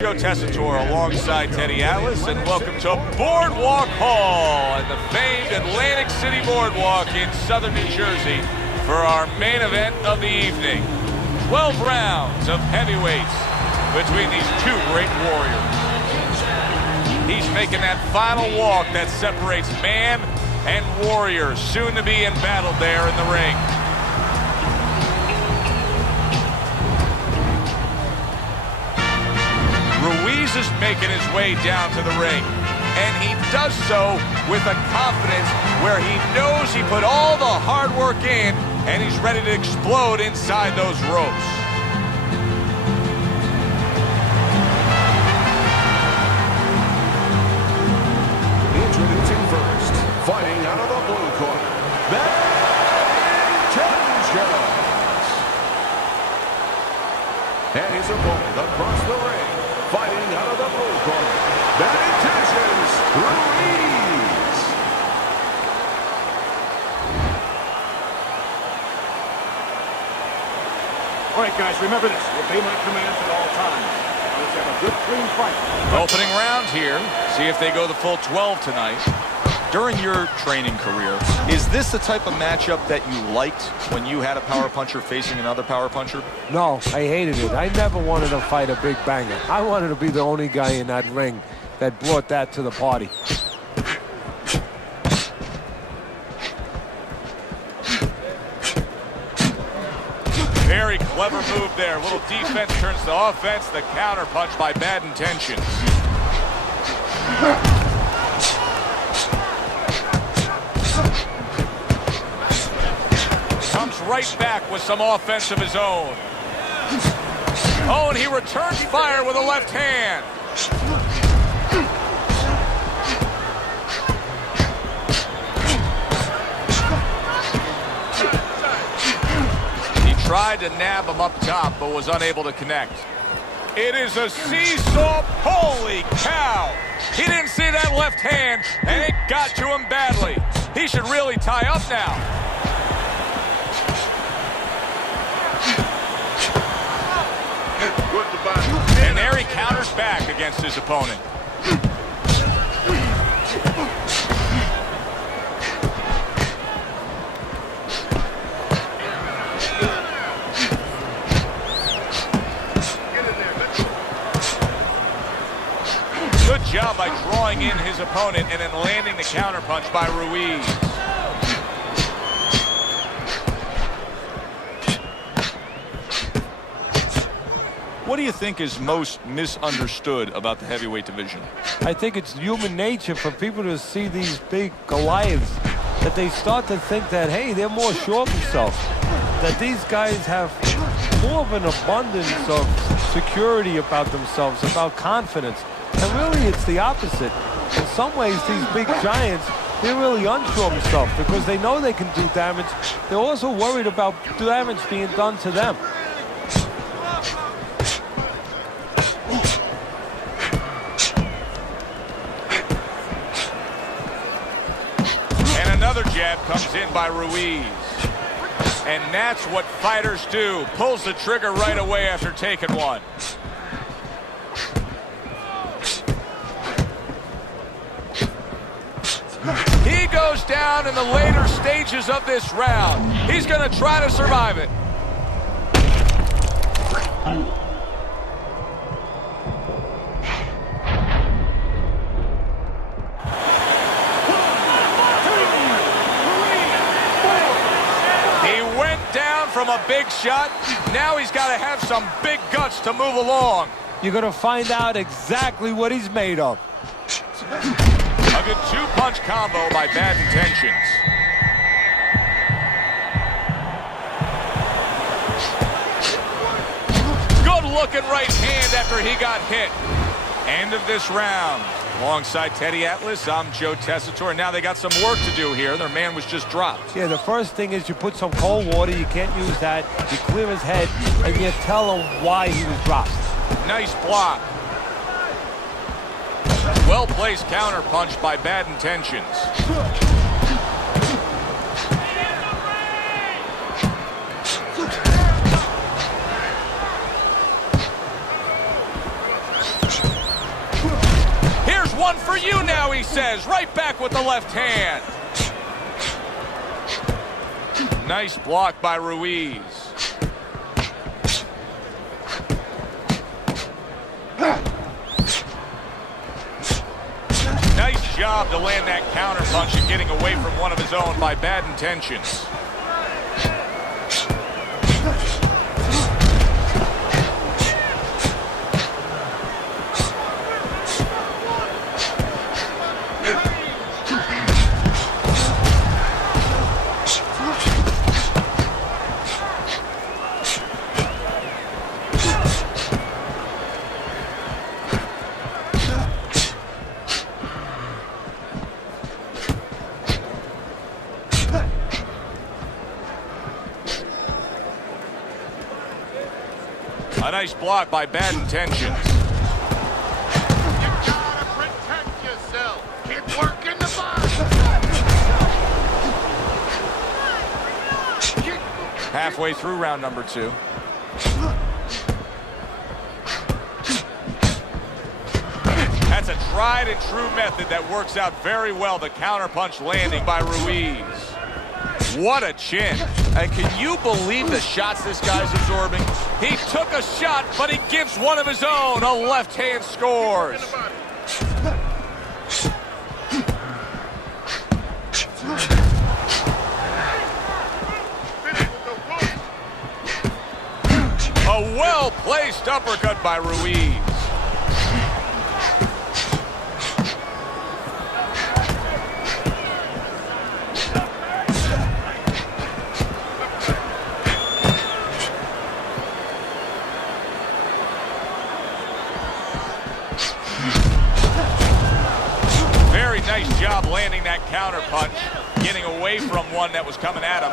Joe Tessitore alongside Teddy Atlas, and welcome to Boardwalk Hall and the famed Atlantic City Boardwalk in southern New Jersey for our main event of the evening. 12 rounds of heavyweights between these two great warriors. He's making that final walk that separates man and warrior, soon to be embattled there in the ring. Ruiz is making his way down to the ring, and he does so with a confidence where he knows he put all the hard work in, and he's ready to explode inside those ropes. Introducing first, fighting out of the blue corner, and his opponent across the ring, fighting out of the blue corner, Ruiz. All right, guys, remember this. Obey my commands at all times. Let's have a good, clean fight. Opening round here. See if they go the full 12 tonight. During your training career, is this the type of matchup that you liked when you had a power puncher facing another power puncher? No, I hated it. I never wanted to fight a big banger. I wanted to be the only guy in that ring that brought that to the party. Very clever move there. A little defense turns to offense. The counter punch by Bad Intentions. Comes right back with some offense of his own. Oh, and he returns fire with a left hand. He tried to nab him up top, but was unable to connect. It is a seesaw. Holy cow! He didn't see that left hand, and it got to him badly. He should really tie up now. And there he counters back against his opponent. Good job by drawing in his opponent and then landing the counterpunch by Ruiz. What do you think is most misunderstood about the heavyweight division? I think it's human nature for people to see these big Goliaths, that they start to think that, hey, they're more sure of themselves, that these guys have more of an abundance of security about themselves, about confidence. And really, it's the opposite. In some ways, these big giants, they're really unsure of themselves because they know they can do damage. They're also worried about damage being done to them. Another jab comes in by Ruiz. And that's what fighters do. Pulls the trigger right away after taking one. He goes down in the later stages of this round. He's going to try to survive it. From a big shot, now he's got to have some big guts to move along. You're going to find out exactly what he's made of. A good two-punch combo by Bad Intentions. Good-looking right hand after he got hit. End of this round. Alongside Teddy Atlas, I'm Joe Tessitore. Now they got some work to do here. Their man was just dropped. Yeah, the first thing is you put some cold water. You can't use that. You clear his head, and you tell him why he was dropped. Nice block. Well-placed counter punch by Bad Intentions. one for you now, he says. Right back with the left hand. Nice block by Ruiz. Nice job to land that counter punch and getting away from one of his own by bad intentions. A nice block by bad intentions. You gotta protect yourself. Keep working the body. Halfway through round number 2. That's a tried and true method that works out very well. The counterpunch landing by Ruiz. What a chin. And can you believe the shots this guy's absorbing? He took a shot, but he gives one of his own. A left hand scores. A well-placed uppercut by Ruiz. Nice job landing that counter punch, getting away from one that was coming at him.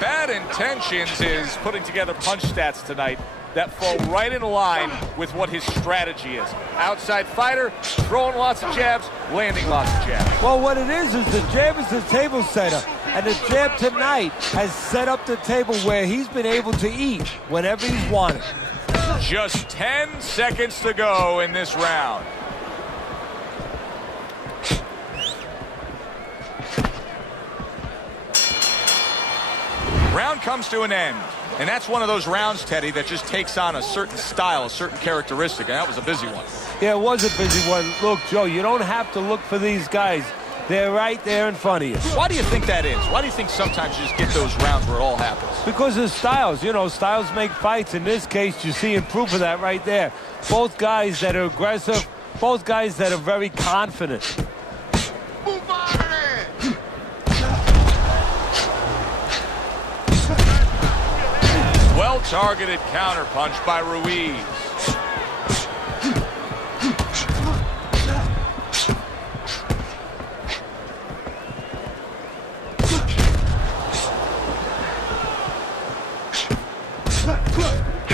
Bad intentions is putting together punch stats tonight that fall right in line with what his strategy is. Outside fighter, throwing lots of jabs, landing lots of jabs. Well, what it is the jab is the table setter. And the jab tonight has set up the table where he's been able to eat whenever he's wanted. Just 10 seconds to go in this round. Round comes to an end, and that's one of those rounds, Teddy, that just takes on a certain style, a certain characteristic, and that was a busy one. Yeah, it was a busy one. Look, Joe, you don't have to look for these guys. They're right there in front of you. Why do you think that is? Why do you think sometimes you just get those rounds where it all happens? Because of styles. You know, styles make fights. In this case, you see proof of that right there. Both guys that are aggressive, both guys that are very confident. Move out of there. Well-targeted counterpunch by Ruiz.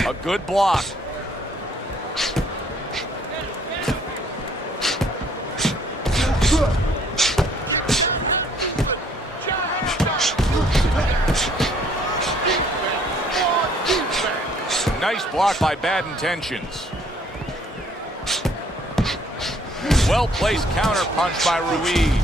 A good block. Nice block by bad intentions. Well-placed counter punch by Ruiz.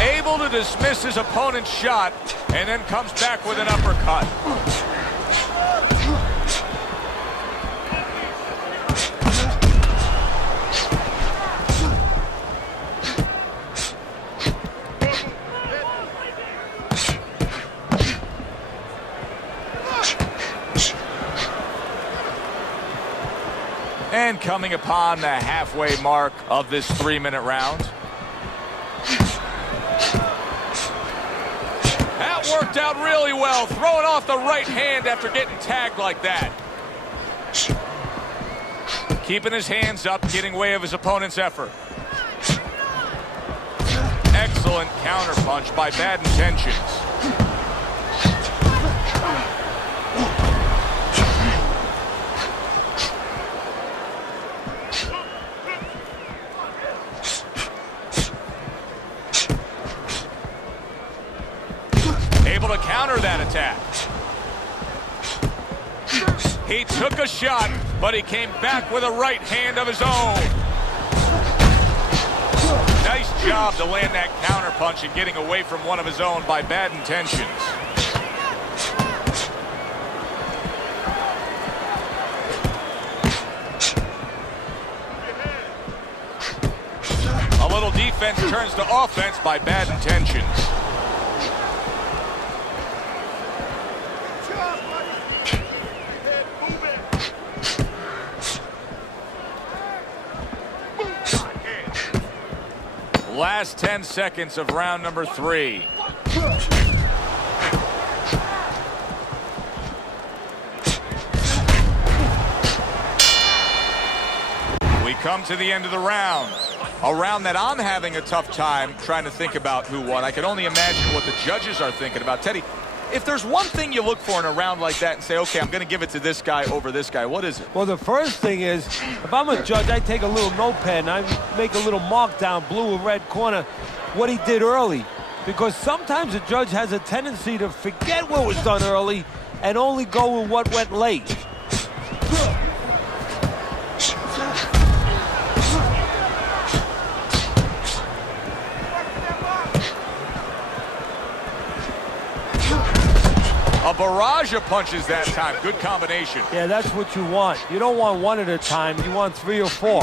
Able to dismiss his opponent's shot and then comes back with an uppercut. And coming upon the halfway mark of this 3-minute round. That worked out really well, throwing off the right hand after getting tagged like that. Keeping his hands up, getting way of his opponent's effort. Excellent counterpunch by bad intentions. Able to counter that attack. He took a shot, but he came back with a right hand of his own. Nice job to land that counterpunch and getting away from one of his own by bad intentions. A little defense turns to offense by bad intentions. Last 10 seconds of round number 3. We come to the end of the round. A round that I'm having a tough time trying to think about who won. I can only imagine what the judges are thinking about. Teddy, if there's one thing you look for in a round like that and say, okay, I'm going to give it to this guy over this guy, what is it? Well, the first thing is, if I'm a judge, I take a little notepad and I make a little mark down blue or red corner what he did early. Because sometimes a judge has a tendency to forget what was done early and only go with what went late. A barrage of punches that time. Good combination. Yeah, that's what you want. You don't want one at a time. You want 3 or 4.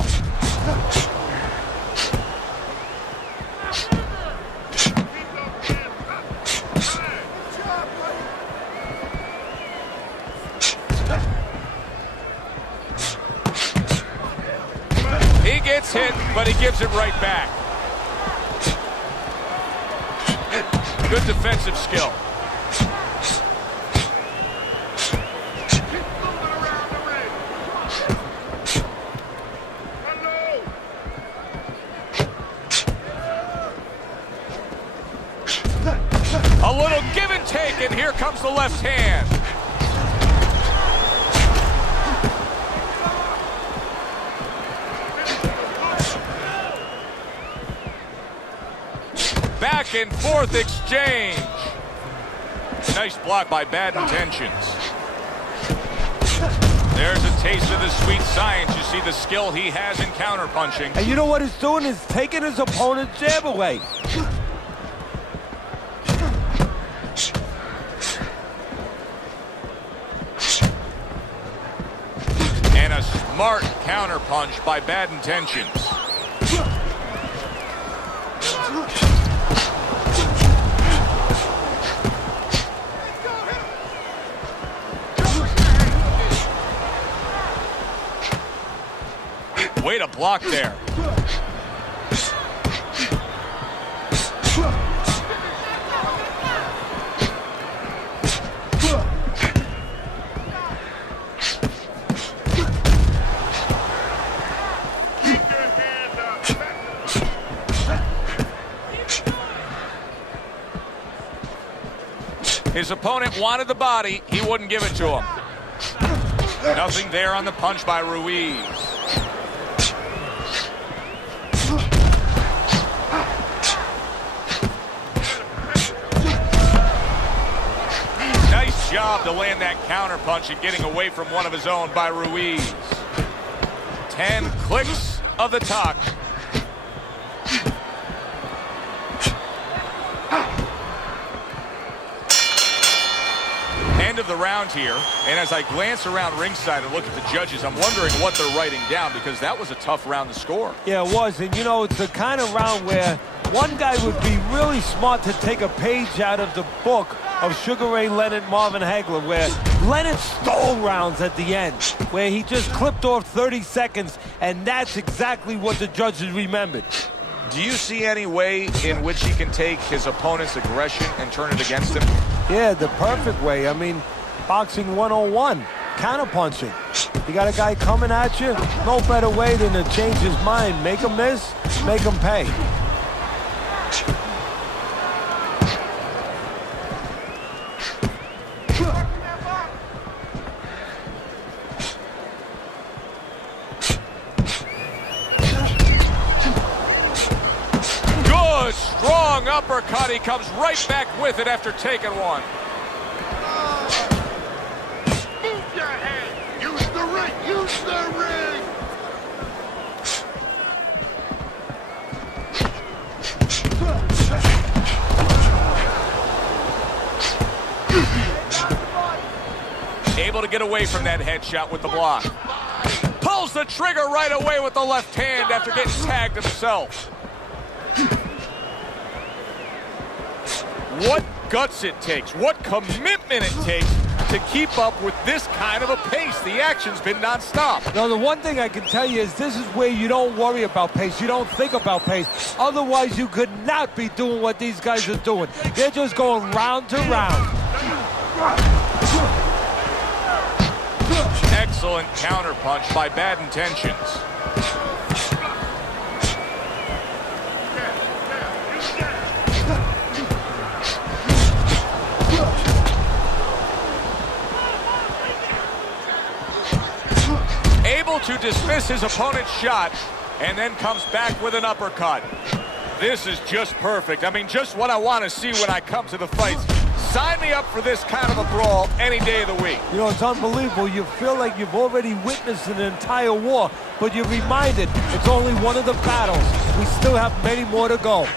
He gets hit, but he gives it right back. Good defensive skill. A little give and take, and here comes the left hand. Back and forth exchange. Nice block by bad intentions. There's a taste of the sweet science. You see the skill he has in counterpunching. And you know what he's doing is taking his opponent's jab away. And a smart counterpunch by bad intentions. Way to block there. His opponent wanted the body. He wouldn't give it to him. Nothing there on the punch by Ruiz. Nice job to land that counterpunch and getting away from one of his own by Ruiz. 10 clicks of the talk. End of the round here, and as I glance around ringside and look at the judges, I'm wondering what they're writing down, because that was a tough round to score. Yeah, it was, and you know, it's the kind of round where one guy would be really smart to take a page out of the book of Sugar Ray Leonard, Marvin Hagler, where Leonard stole rounds at the end, where he just clipped off 30 seconds, and that's exactly what the judges remembered. Do you see any way in which he can take his opponent's aggression and turn it against him? Yeah, the perfect way. I mean, boxing 101, counterpunching. You got a guy coming at you, no better way than to change his mind. Make him miss, make him pay. Good, strong uppercut. He comes right back with it after taking one. get away from that headshot with the block. Pulls the trigger right away with the left hand after getting tagged himself. What guts it takes, what commitment it takes to keep up with this kind of a pace. The action's been nonstop. Now, the one thing I can tell you is this is where you don't worry about pace. You don't think about pace. Otherwise, you could not be doing what these guys are doing. They're just going round to round. Excellent counterpunch by Bad Intentions. Able to dismiss his opponent's shot and then comes back with an uppercut. This is just perfect. I mean, just what I want to see when I come to the fights. Sign me up for this kind of a brawl any day of the week. You know, it's unbelievable. You feel like you've already witnessed an entire war, but you're reminded it's only one of the battles. We still have many more to go.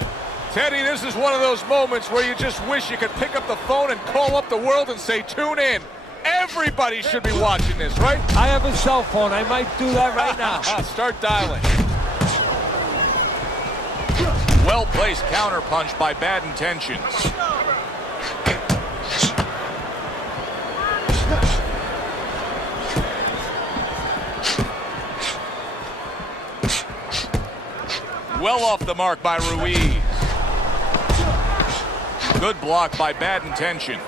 Teddy, this is one of those moments where you just wish you could pick up the phone and call up the world and say, tune in. Everybody should be watching this, right? I have a cell phone. I might do that right now. Start dialing. Well-placed counterpunch by Bad Intentions. Well off the mark by Ruiz. Good block by Bad Intentions.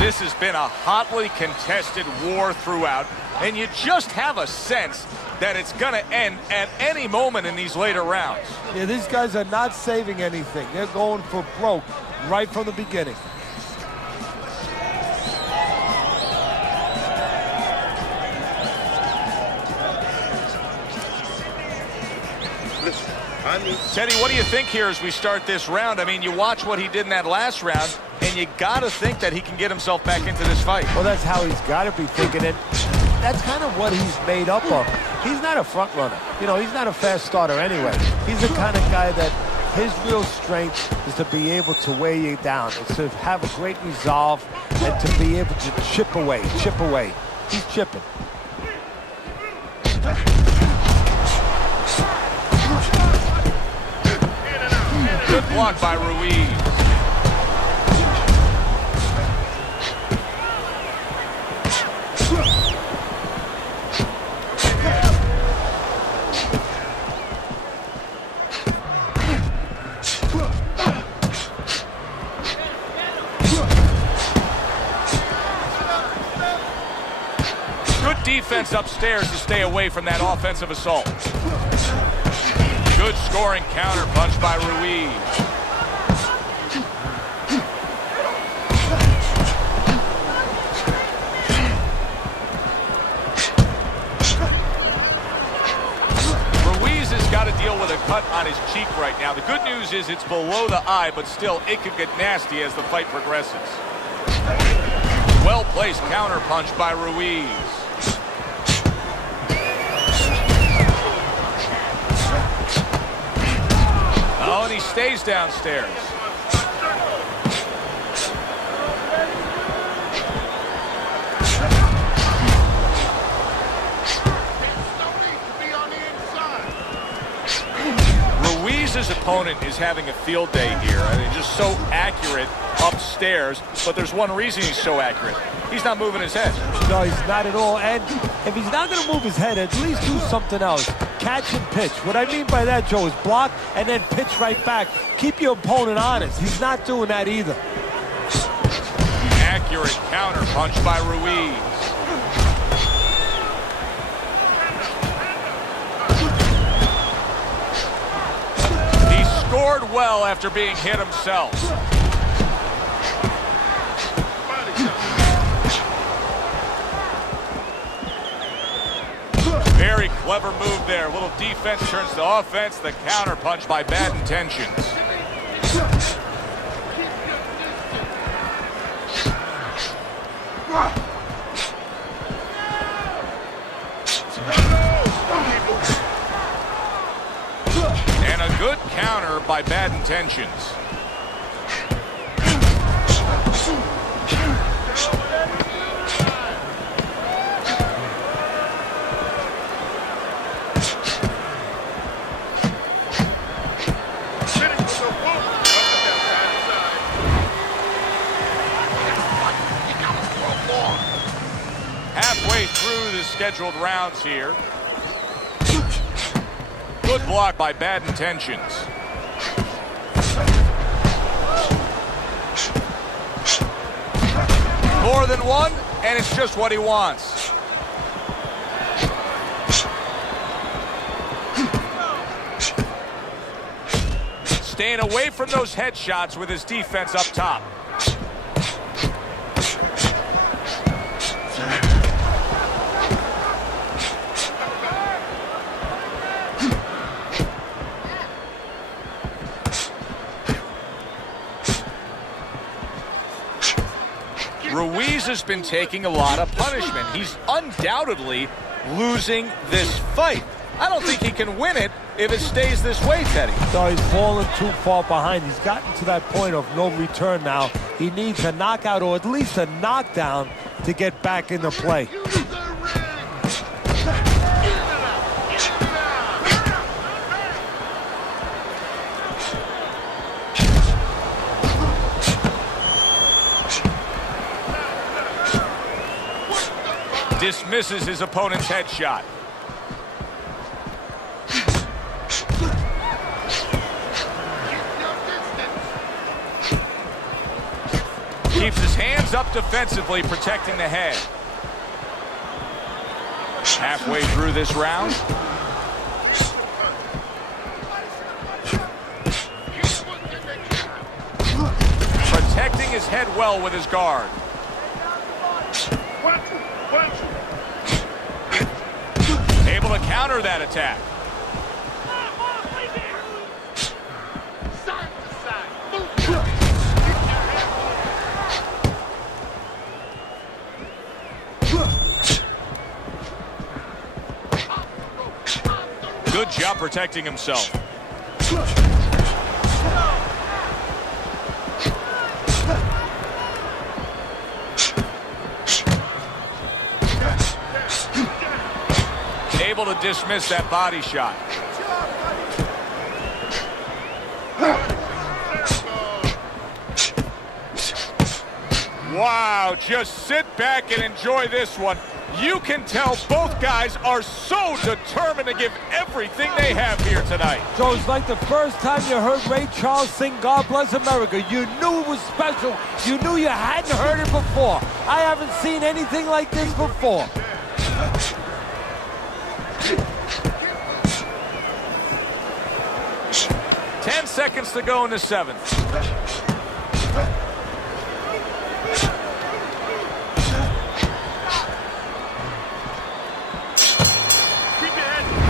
This has been a hotly contested war throughout, and you just have a sense that it's going to end at any moment in these later rounds. Yeah, these guys are not saving anything. They're going for broke right from the beginning. Teddy, what do you think here as we start this round? I mean, you watch what he did in that last round, and you got to think that he can get himself back into this fight. Well, that's how he's got to be thinking it. That's kind of what he's made up of. He's not a front runner. You know, he's not a fast starter anyway. He's the kind of guy that his real strength is to be able to weigh you down. It's to have a great resolve and to be able to chip away, chip away. He's chipping. Good block by Ruiz. Good defense upstairs to stay away from that offensive assault. Good scoring counterpunch by Ruiz. Ruiz has got to deal with a cut on his cheek right now. The good news is it's below the eye, but still it could get nasty as the fight progresses. Well-placed counterpunch by Ruiz. Oh, and he stays downstairs. Ruiz's opponent is having a field day here. I mean, just so accurate upstairs, but there's one reason he's so accurate. He's not moving his head. No, he's not at all. And if he's not going to move his head, at least do something else. Catch and pitch. What I mean by that, Joe, is block and then pitch right back. Keep your opponent honest. He's not doing that either. Accurate counter punch by Ruiz. He scored well after being hit himself. Very clever move there. A little defense turns to offense. The counter punch by Bad Intentions. And a good counter by Bad Intentions. Halfway through the scheduled rounds here. Good block by Bad Intentions. More than one, and it's just what he wants. Staying away from those headshots with his defense up top. Ruiz has been taking a lot of punishment. He's undoubtedly losing this fight. I don't think he can win it if it stays this way, Teddy. So he's fallen too far behind. He's gotten to that point of no return now. He needs a knockout or at least a knockdown to get back into play. Dismisses his opponent's headshot. Keeps his hands up defensively, protecting the head. Halfway through this round. Protecting his head well with his guard. Able to counter that attack. Good job protecting himself. Able to dismiss that body shot. Wow, just sit back and enjoy this one. You can tell both guys are so determined to give everything they have here tonight. So it's like the first time you heard Ray Charles sing God Bless America. You knew it was special. You knew you hadn't heard it before. I haven't seen anything like this before. Ten seconds to go in the seventh.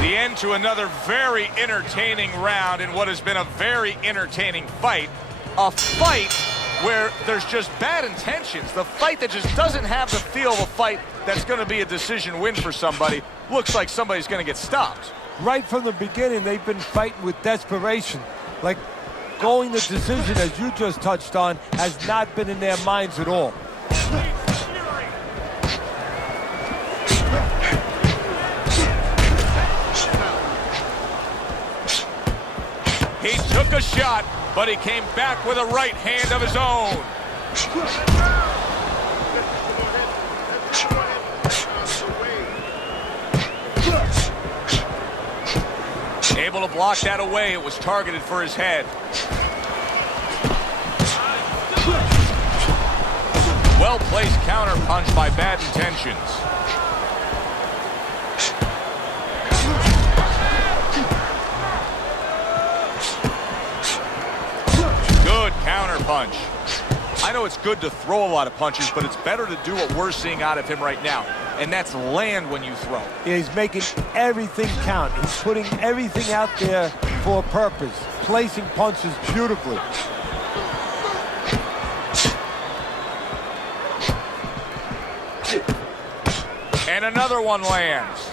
The end to another very entertaining round in what has been a very entertaining fight. A fight where there's just bad intentions. The fight that just doesn't have the feel of a fight that's going to be a decision win for somebody. Looks like somebody's going to get stopped. Right from the beginning, they've been fighting with desperation. Like going the decision, as you just touched on, has not been in their minds at all. He took a shot, but he came back with a right hand of his own. Able to block that away. It was targeted for his head. Well-placed counter punch by Bad Intentions. Good counter punch. I know it's good to throw a lot of punches, but it's better to do what we're seeing out of him right now, and that's land when you throw. Yeah, he's making everything count. He's putting everything out there for a purpose, placing punches beautifully. And another one lands.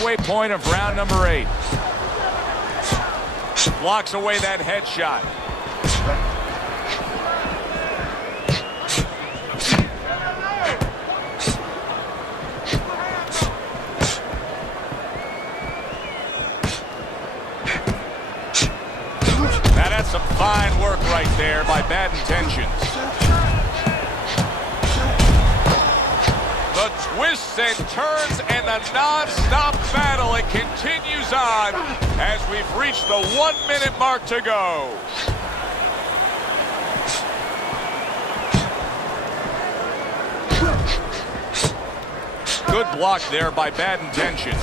halfway point of round number 8. Blocks away that headshot. Now that's some fine work right there by Bad Intentions. The twists and turns and the non-stop battle, it continues on as we've reached the 1-minute mark to go. Good block there by Bad Intentions.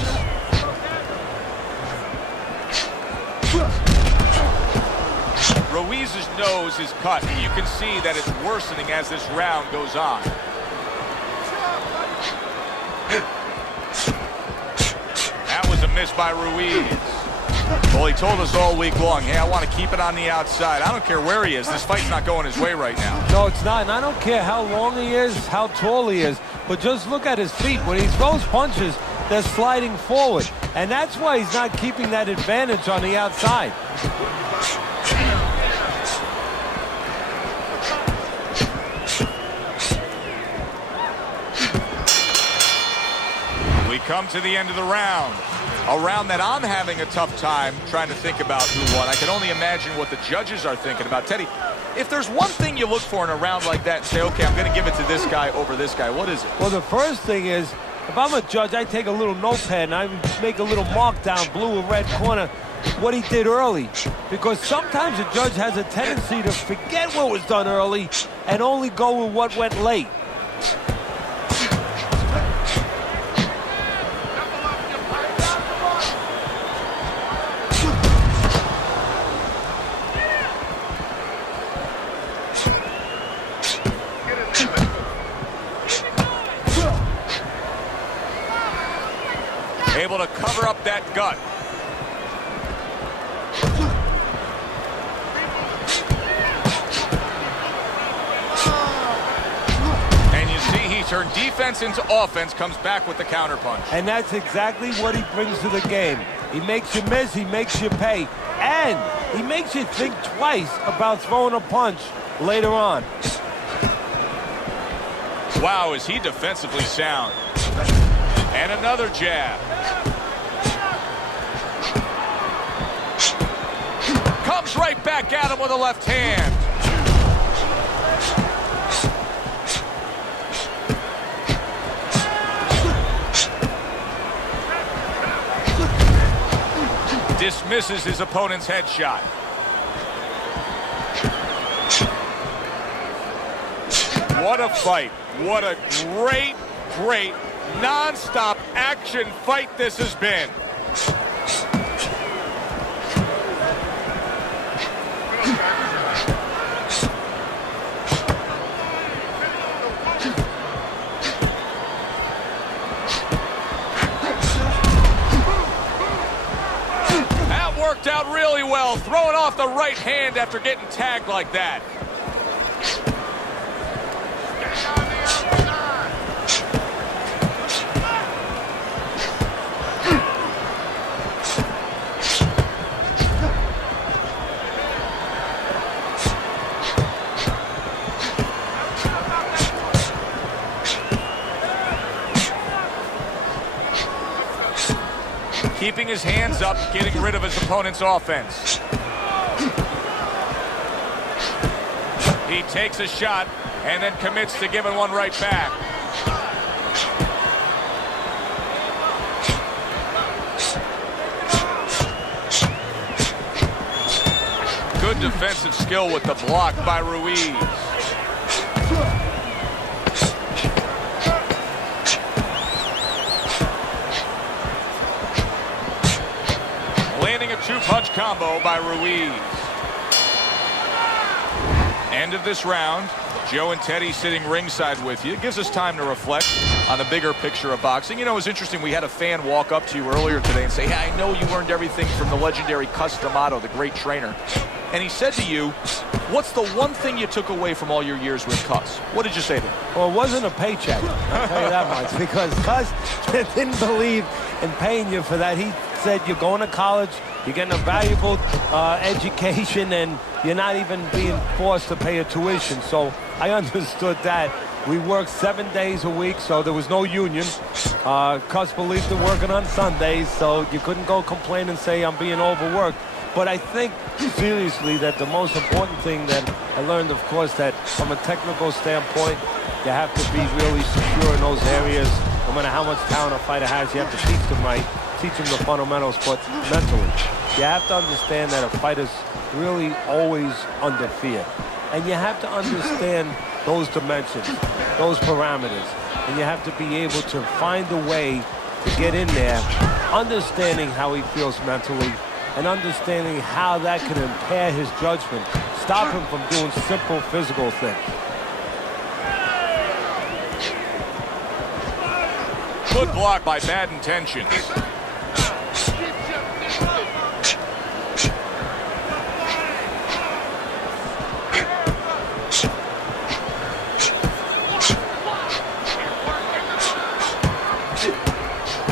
Ruiz's nose is cut. You can see that it's worsening as this round goes on. That was a miss by Ruiz. Well, he told us all week long, hey, I want to keep it on the outside. I don't care where he is. This fight's not going his way right now. No, it's not. And I don't care how long he is, how tall he is, but just look at his feet. When he throws punches, they're sliding forward. And that's why he's not keeping that advantage on the outside. We come to the end of the round. A round that I'm having a tough time trying to think about who won. I can only imagine what the judges are thinking about. Teddy, if there's one thing you look for in a round like that and say, okay, I'm going to give it to this guy over this guy, what is it? Well, the first thing is, if I'm a judge, I take a little notepad and I make a little mark down, blue or red corner, what he did early. Because sometimes a judge has a tendency to forget what was done early and only go with what went late. Able to cover up that gut. And you see he turned defense into offense, comes back with the counterpunch. And that's exactly what he brings to the game. He makes you miss, he makes you pay, and he makes you think twice about throwing a punch later on. Wow, is he defensively sound. And another jab. Comes right back at him with a left hand. Dismisses his opponent's headshot. What a fight. What a great non-stop action fight this has been. That worked out really well, throwing off the right hand after getting tagged like that. Keeping his hands up, getting rid of his opponent's offense. He takes a shot and then commits to giving one right back. Good defensive skill with the block by Ruiz. Landing a two-punch combo by Ruiz. End of this round. Joe and Teddy sitting ringside with you. It gives us time to reflect on the bigger picture of boxing. You know, it was interesting. We had a fan walk up to you earlier today and say, hey, I know you learned everything from the legendary Cus D'Amato, the great trainer. But he said, you know, and he said to you, what's the one thing you took away from all your years with Cus? What did you say to him? Well, it wasn't a paycheck, I'll tell you that much, because Cus didn't believe in paying you for that. He said, you're going to college, you're getting a valuable education, and you're not even being forced to pay your tuition. So I understood that. We worked 7 days a week, so there was no union. Cus believed in working on Sundays, so you couldn't go complain and say I'm being overworked. But I think, seriously, that the most important thing that I learned, of course, that from a technical standpoint, you have to be really secure in those areas. No matter how much talent a fighter has, you have to teach them right, teach them the fundamentals, but mentally. You have to understand that a fighter's really always under fear. And you have to understand those dimensions, those parameters. And you have to be able to find a way to get in there, understanding how he feels mentally, and understanding how that can impair his judgment, stop him from doing simple physical things. Good block by Bad Intentions.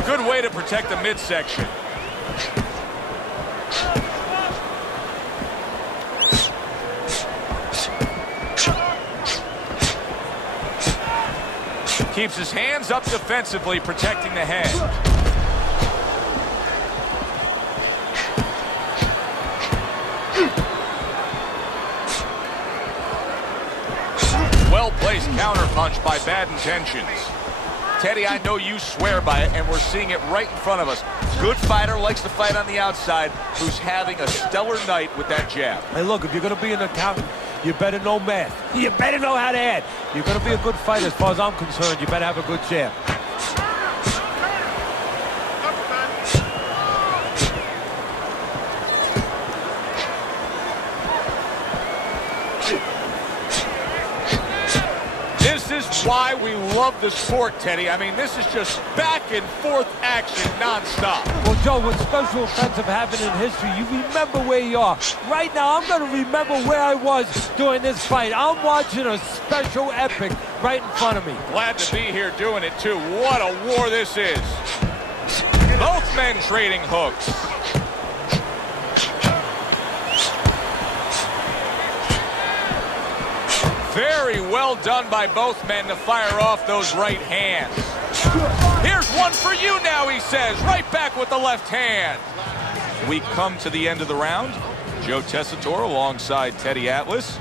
Good way to protect the midsection. Keeps his hands up defensively, protecting the head. Well-placed counterpunch by Bad Intentions. Teddy, I know you swear by it, and we're seeing it right in front of us. Good fighter, likes to fight on the outside, who's having a stellar night with that jab. Hey, look, if you're going to be an accountant, you better know math. You better know how to add. You're going to be a good fighter, as far as I'm concerned. You better have a good jab. This is why we love the sport, Teddy. I mean, this is just back and forth action nonstop. Well, Joe, when special events have happened in history, you remember where you are. Right now, I'm going to remember where I was during this fight. I'm watching a special epic right in front of me. Glad to be here doing it, too. What a war this is. Both men trading hooks. Very well done by both men to fire off those right hands. Here's one for you now, he says. Right back with the left hand. We come to the end of the round. Joe Tessitore alongside Teddy Atlas.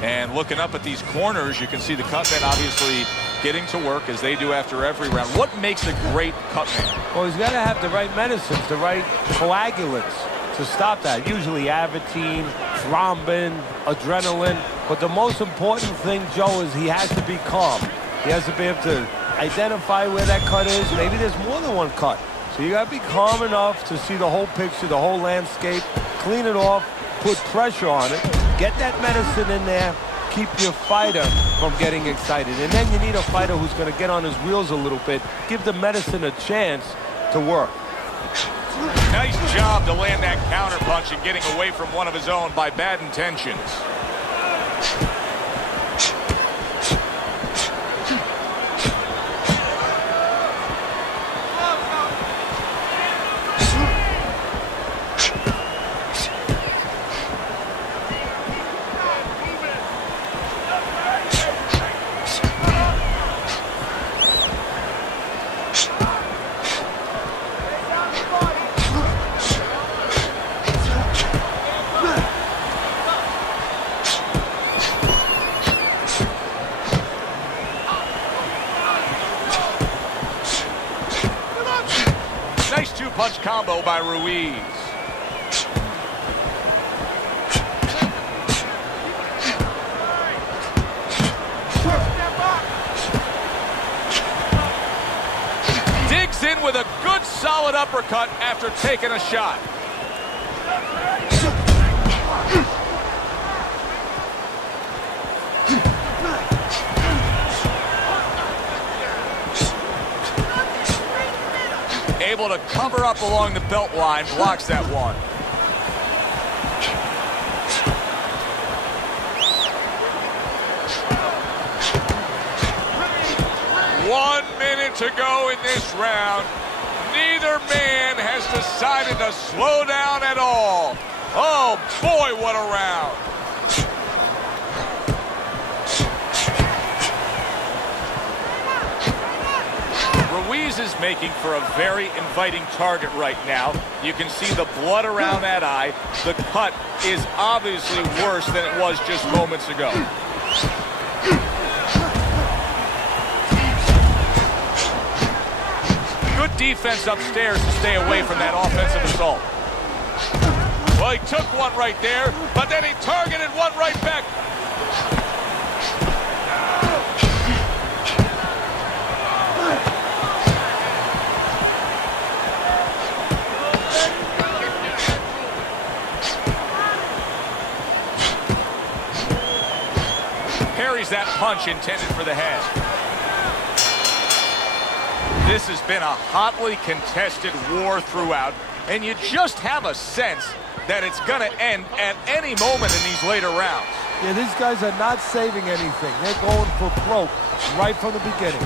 And looking up at these corners, you can see the cutman obviously getting to work as they do after every round. What makes a great cutman? Well, he's got to have the right medicines, the right coagulants to stop that. Usually Avitine, thrombin, adrenaline. But the most important thing, Joe, is he has to be calm. He has to be able to identify where that cut is. Maybe there's more than one cut. So you got to be calm enough to see the whole picture, the whole landscape, clean it off, put pressure on it, get that medicine in there, keep your fighter from getting excited. And then you need a fighter who's going to get on his wheels a little bit, give the medicine a chance to work. Nice job to land that counterpunch and getting away from one of his own by Bad Intentions. Nice two-punch combo by Ruiz. Digs in with a good solid uppercut after taking a shot. Able to cover up along the belt line, blocks that one. 1 minute to go in this round. Neither man has decided to slow down at all. Oh boy, what a round. Ruiz is making for a very inviting target right now. You can see the blood around that eye. The cut is obviously worse than it was just moments ago. Good defense upstairs to stay away from that offensive assault. Well, he took one right there, but then he targeted one right back. Parries that punch intended for the head. This has been a hotly contested war throughout, and you just have a sense that it's going to end at any moment in these later rounds. Yeah, these guys are not saving anything. They're going for broke right from the beginning.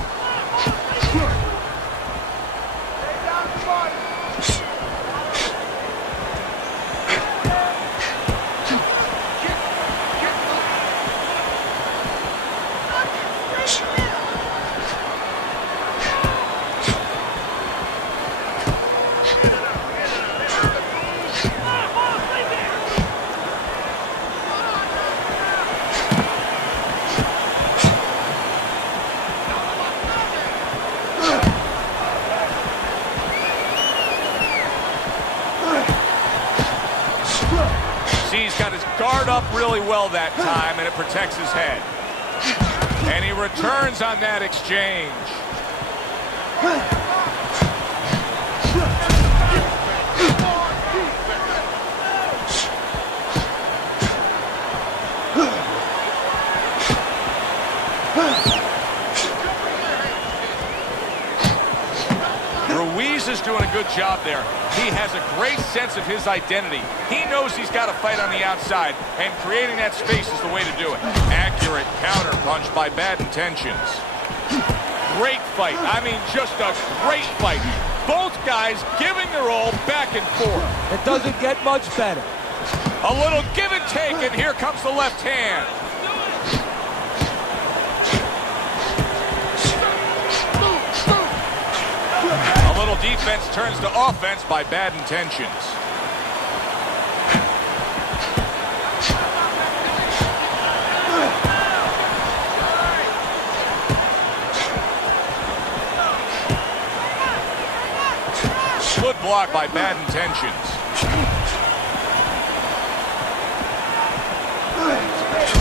He's got his guard up really well that time, and it protects his head. And he returns on that exchange. Ruiz is doing a good job there. He has a great sense of his identity. He knows he's got to fight on the outside, and creating that space is the way to do it. Accurate counter punch by Bad Intentions. Great fight. I mean, just a great fight. Both guys giving their all back and forth. It doesn't get much better. A little give and take, and here comes the left hand. A little defense turns to offense by Bad Intentions. Good block by Bad Intentions.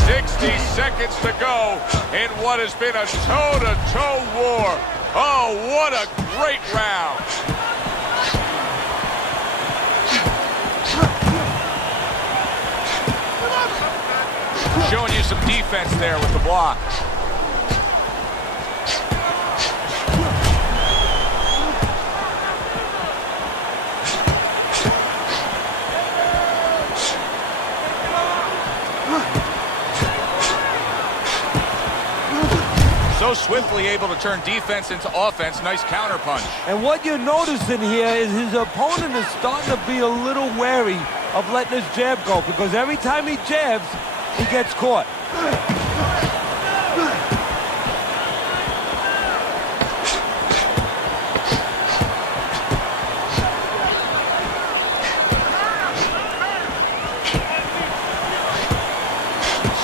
60 seconds to go in what has been a toe-to-toe war. Oh, what a great round. Showing you some defense there with the block. So swiftly able to turn defense into offense. Nice counter punch. And what you're noticing here is his opponent is starting to be a little wary of letting his jab go, because every time he jabs, he gets caught.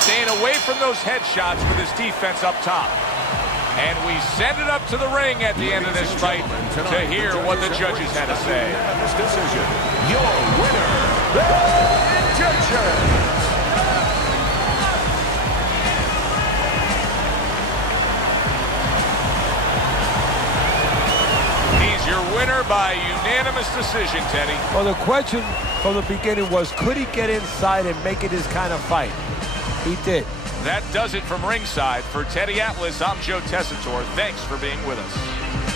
Staying away from those headshots with his defense up top. And we send it up to the ring at the end of this fight to hear what the judges had to say. This decision, your winner, Bad Intentions. He's your winner by unanimous decision, Teddy. Well, the question from the beginning was, could he get inside and make it his kind of fight? He did. That does it from ringside. For Teddy Atlas, I'm Joe Tessitore. Thanks for being with us.